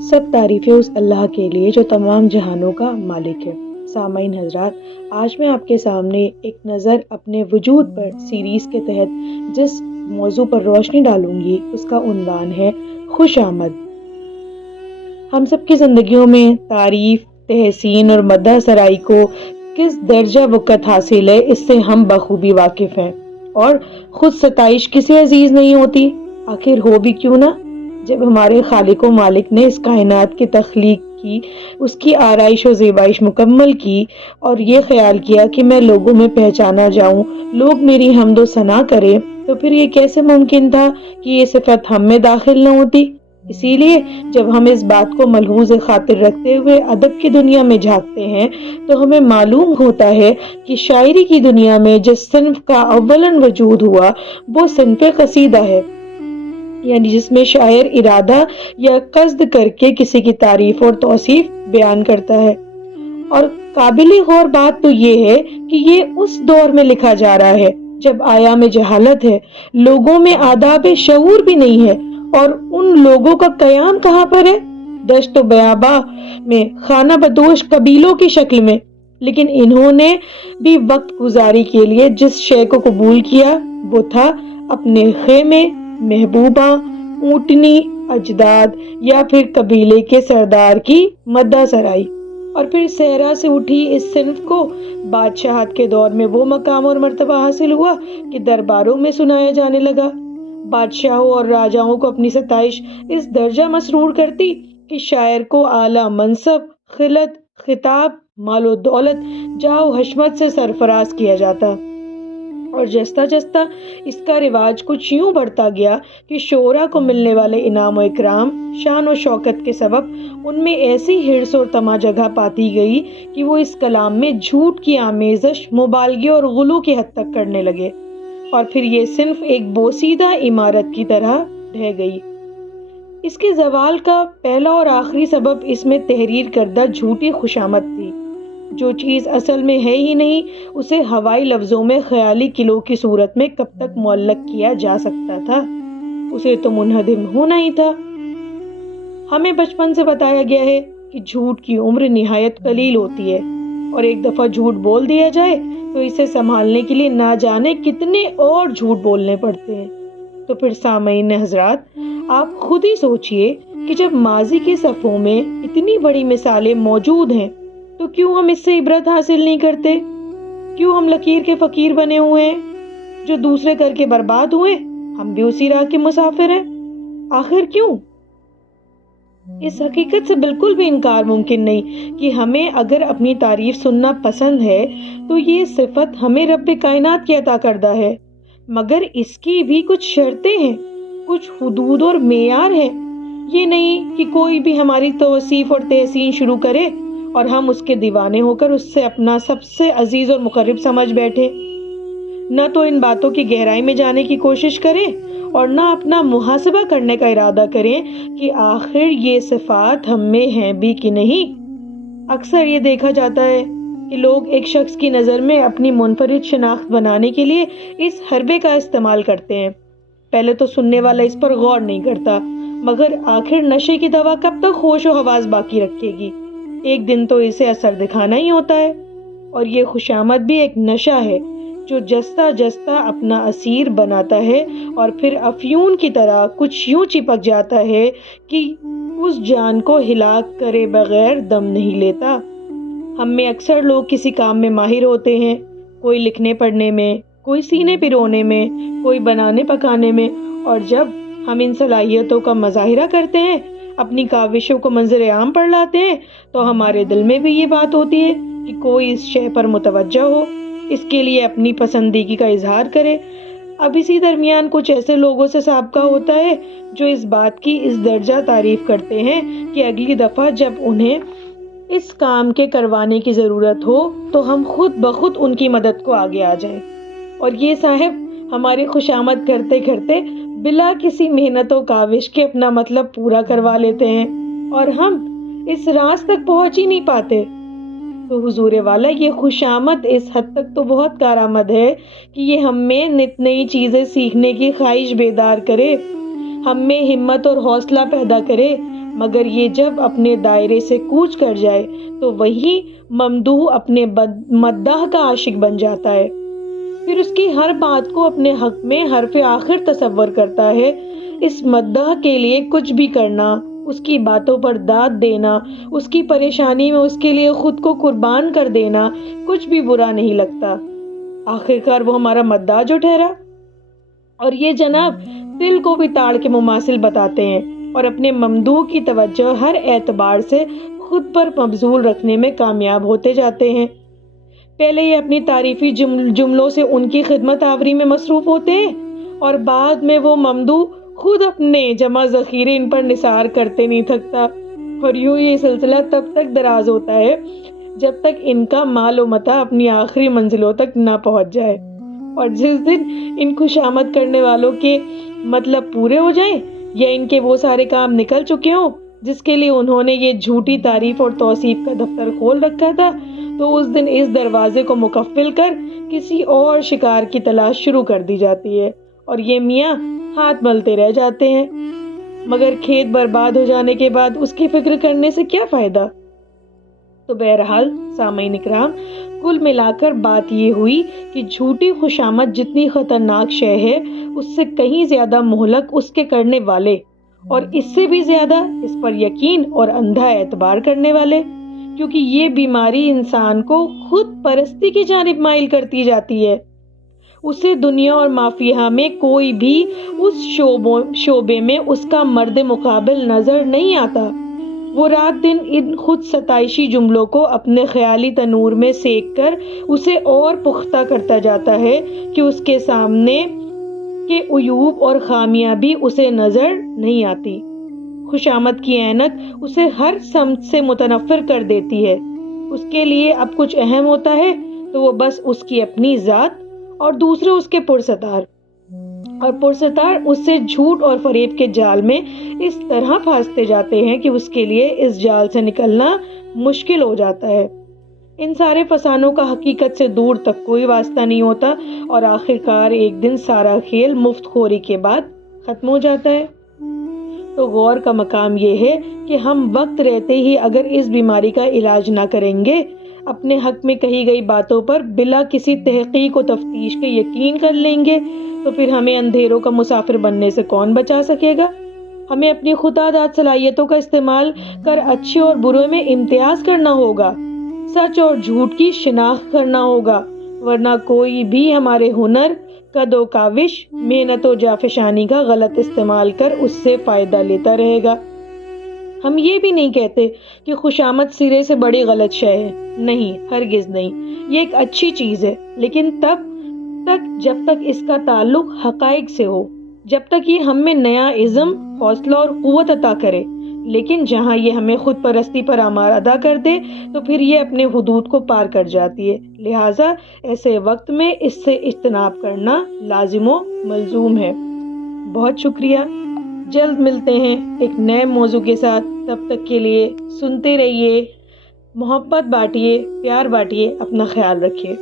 سب تعریفیں اس اللہ کے لیے جو تمام جہانوں کا مالک ہے۔ سامعین حضرات، آج میں آپ کے سامنے ایک نظر اپنے وجود پر سیریز کے تحت جس موضوع پر روشنی ڈالوں گی اس کا عنوان ہے خوش آمد۔ ہم سب کی زندگیوں میں تعریف، تحسین اور مدح سرائی کو کس درجہ وقت حاصل ہے اس سے ہم بخوبی واقف ہیں، اور خود ستائش کسے عزیز نہیں ہوتی؟ آخر ہو بھی کیوں نہ؟ جب ہمارے خالق و مالک نے اس کائنات کی تخلیق کی، اس کی آرائش و زیبائش مکمل کی اور یہ خیال کیا کہ میں لوگوں میں پہچانا جاؤں، لوگ میری حمد و ثنا کریں، تو پھر یہ کیسے ممکن تھا کہ یہ صفت ہم میں داخل نہ ہوتی؟ اسی لیے جب ہم اس بات کو ملحوظ خاطر رکھتے ہوئے ادب کی دنیا میں جھانکتے ہیں تو ہمیں معلوم ہوتا ہے کہ شاعری کی دنیا میں جس صنف کا اولن وجود ہوا وہ صنف قصیدہ ہے، یعنی جس میں شاعر ارادہ یا قصد کر کے کسی کی تعریف اور توصیف بیان کرتا ہے۔ اور قابل غور بات تو یہ ہے کہ یہ اس دور میں لکھا جا رہا ہے جب آیام جہالت ہے، لوگوں میں آداب شعور بھی نہیں ہے، اور ان لوگوں کا قیام کہاں پر ہے؟ دشت و بیاباں میں خانہ بدوش قبیلوں کی شکل میں۔ لیکن انہوں نے بھی وقت گزاری کے لیے جس شے کو قبول کیا وہ تھا اپنے خیمے، محبوبہ، اونٹنی، اجداد یا پھر قبیلے کے سردار کی مدح سرائی۔ اور پھر صحرا سے اٹھی اس صنف کو بادشاہت کے دور میں وہ مقام اور مرتبہ حاصل ہوا کہ درباروں میں سنایا جانے لگا۔ بادشاہوں اور راجاؤں کو اپنی ستائش اس درجہ مسرور کرتی کہ شاعر کو اعلیٰ منصب، خلعت، خطاب، مال و دولت، جاہ و حشمت سے سرفراز کیا جاتا، اور جستا جستا اس کا رواج کچھ یوں بڑھتا گیا کہ شعراء کو ملنے والے انعام و اکرام، شان و شوکت کے سبب ان میں ایسی حرص اور طمع جگہ پاتی گئی کہ وہ اس کلام میں جھوٹ کی آمیزش مبالغے اور غلو کی حد تک کرنے لگے، اور پھر یہ صنف ایک بوسیدہ عمارت کی طرح ڈھہ گئی۔ اس کے زوال کا پہلا اور آخری سبب اس میں تحریر کردہ جھوٹی خوشامد تھی۔ جو چیز اصل میں ہے ہی نہیں اسے ہوائی لفظوں میں خیالی قلعوں کی صورت میں کب تک معلق کیا جا سکتا تھا؟ اسے تو منہدم ہونا ہی تھا۔ ہمیں بچپن سے بتایا گیا ہے کہ جھوٹ کی عمر نہایت قلیل ہوتی ہے، اور ایک دفعہ جھوٹ بول دیا جائے تو اسے سنبھالنے کے لیے نہ جانے کتنے اور جھوٹ بولنے پڑتے ہیں۔ تو پھر سامعین حضرات، آپ خود ہی سوچئے کہ جب ماضی کے صفحوں میں اتنی بڑی مثالیں موجود ہیں تو کیوں ہم اس سے عبرت حاصل نہیں کرتے؟ کیوں ہم لکیر کے فقیر بنے ہوئے ہیں؟ جو دوسرے کر کے برباد ہوئے ہم بھی اسی راہ کے مسافر ہیں۔ آخر کیوں؟ اس حقیقت سے بالکل بھی انکار ممکن نہیں کہ ہمیں اگر اپنی تعریف سننا پسند ہے تو یہ صفت ہمیں رب کائنات کی عطا کردہ ہے، مگر اس کی بھی کچھ شرطیں ہیں، کچھ حدود اور معیار ہیں۔ یہ نہیں کہ کوئی بھی ہماری توصیف اور تحسین شروع کرے اور ہم اس کے دیوانے ہو کر اس سے اپنا سب سے عزیز اور مقرب سمجھ بیٹھے، نہ تو ان باتوں کی گہرائی میں جانے کی کوشش کریں اور نہ اپنا محاسبہ کرنے کا ارادہ کریں کہ آخر یہ صفات ہم میں ہیں بھی کہ نہیں۔ اکثر یہ دیکھا جاتا ہے کہ لوگ ایک شخص کی نظر میں اپنی منفرد شناخت بنانے کے لیے اس حربے کا استعمال کرتے ہیں۔ پہلے تو سننے والا اس پر غور نہیں کرتا، مگر آخر نشے کی دوا کب تک ہوش و حواس باقی رکھے گی؟ ایک دن تو اسے اثر دکھانا ہی ہوتا ہے۔ اور یہ خوشامد بھی ایک نشہ ہے جو جستا جستا اپنا اسیر بناتا ہے اور پھر افیون کی طرح کچھ یوں چپک جاتا ہے کہ اس جان کو ہلاک کرے بغیر دم نہیں لیتا۔ ہم میں اکثر لوگ کسی کام میں ماہر ہوتے ہیں، کوئی لکھنے پڑھنے میں، کوئی سینے پرونے میں، کوئی بنانے پکانے میں، اور جب ہم ان صلاحیتوں کا مظاہرہ کرتے ہیں، اپنی کاوشوں کو منظر عام پر لاتے ہیں، تو ہمارے دل میں بھی یہ بات ہوتی ہے کہ کوئی اس شے پر متوجہ ہو، اس کے لیے اپنی پسندیدگی کا اظہار کرے۔ اب اسی درمیان کچھ ایسے لوگوں سے سابقہ ہوتا ہے جو اس بات کی اس درجہ تعریف کرتے ہیں کہ اگلی دفعہ جب انہیں اس کام کے کروانے کی ضرورت ہو تو ہم خود بخود ان کی مدد کو آگے آ جائیں، اور یہ صاحب ہماری خوشامد کرتے کرتے بلا کسی محنت و کاوش کے اپنا مطلب پورا کروا لیتے ہیں، اور ہم اس راز تک پہنچ ہی نہیں پاتے۔ تو حضور والا، یہ خوشامد اس حد تک تو بہت کارآمد ہے کہ یہ ہم میں نت نئی چیزیں سیکھنے کی خواہش بیدار کرے، ہم میں ہمت اور حوصلہ پیدا کرے، مگر یہ جب اپنے دائرے سے کوچ کر جائے تو وہی ممدوح اپنے مداح کا عاشق بن جاتا ہے، پھر اس کی ہر بات کو اپنے حق میں حرف آخر تصور کرتا ہے۔ اس مداح کے لیے کچھ بھی کرنا، اس کی باتوں پر داد دینا، اس کی پریشانی میں اس کے لیے خود کو قربان کر دینا کچھ بھی برا نہیں لگتا۔ آخرکار وہ ہمارا مداح جو ٹھہرا۔ اور یہ جناب دل کو بھی تاڑ کے مماثل بتاتے ہیں اور اپنے ممدوح کی توجہ ہر اعتبار سے خود پر مبذول رکھنے میں کامیاب ہوتے جاتے ہیں۔ پہلے یہ اپنی تعریفی جملوں سے ان کی خدمت آوری میں مصروف ہوتے ہیں اور بعد میں وہ ممدوح خود اپنے جمع ذخیرے ان پر نثار کرتے نہیں تھکتا، اور یوں یہ سلسلہ تب تک دراز ہوتا ہے جب تک ان کا مال و متاع اپنی آخری منزلوں تک نہ پہنچ جائے، اور جس دن ان خوشامد کرنے والوں کے مطلب پورے ہو جائیں یا ان کے وہ سارے کام نکل چکے ہوں جس کے لیے انہوں نے یہ جھوٹی تعریف اور توصیف کا دفتر کھول رکھا تھا، تو اس دن اس دروازے کو مقفل کر کسی اور شکار کی تلاش شروع کر دی جاتی ہے اور یہ میاں ہاتھ ملتے رہ جاتے ہیں۔ مگر کھیت برباد ہو جانے کے بعد اس کی فکر کرنے سے کیا فائدہ؟ تو بہرحال سامعین اکرام، کل ملا کر بات یہ ہوئی کہ جھوٹی خوشامد جتنی خطرناک شے ہے، اس سے کہیں زیادہ مہلک اس کے کرنے والے، اور اس سے بھی زیادہ اس پر یقین اور اندھا اعتبار کرنے والے، کیونکہ یہ بیماری انسان کو خود پرستی کی جانب مائل کرتی جاتی ہے۔ اسے دنیا اور مافیہ میں کوئی بھی اس شعبے میں اس کا مرد مقابل نظر نہیں آتا۔ وہ رات دن ان خود ستائشی جملوں کو اپنے خیالی تنور میں سیک کر اسے اور پختہ کرتا جاتا ہے کہ اس کے سامنے کے عیوب اور خامیاں بھی اسے نظر نہیں آتی۔ خوشامد کی اینک اسے ہر سمت سے متنفر کر دیتی ہے۔ اس کے لیے اب کچھ اہم ہوتا ہے تو وہ بس اس کی اپنی ذات اور دوسرے اس کے پرستار، اور پرستار اس سے جھوٹ اور فریب کے جال میں اس طرح پھانستے جاتے ہیں کہ اس کے لیے اس جال سے نکلنا مشکل ہو جاتا ہے۔ ان سارے فسانوں کا حقیقت سے دور تک کوئی واسطہ نہیں ہوتا اور آخرکار ایک دن سارا کھیل مفت خوری کے بعد ختم ہو جاتا ہے۔ تو غور کا مقام یہ ہے کہ ہم وقت رہتے ہی اگر اس بیماری کا علاج نہ کریں گے، اپنے حق میں کہی گئی باتوں پر بلا کسی تحقیق و تفتیش کے یقین کر لیں گے، تو پھر ہمیں اندھیروں کا مسافر بننے سے کون بچا سکے گا؟ ہمیں اپنی خدا داد صلاحیتوں کا استعمال کر اچھے اور برے میں امتیاز کرنا ہوگا، سچ اور جھوٹ کی شناخت کرنا ہوگا، ورنہ کوئی بھی ہمارے ہنر، قد و کاوش، محنت و جافشانی کا غلط استعمال کر اس سے فائدہ لیتا رہے گا۔ ہم یہ بھی نہیں کہتے کہ خوشامد سرے سے بڑی غلط شے ہے، نہیں، ہرگز نہیں، یہ ایک اچھی چیز ہے، لیکن تب تک جب تک اس کا تعلق حقائق سے ہو، جب تک یہ ہم میں نیا عزم، حوصلہ اور قوت عطا کرے، لیکن جہاں یہ ہمیں خود پرستی پر آمادہ کر دے تو پھر یہ اپنے حدود کو پار کر جاتی ہے، لہٰذا ایسے وقت میں اس سے اجتناب کرنا لازم و ملزوم ہے۔ بہت شکریہ، جلد ملتے ہیں ایک نئے موضوع کے ساتھ، تب تک کے لیے سنتے رہیے، محبت بانٹیے، پیار بانٹیے، اپنا خیال رکھیے۔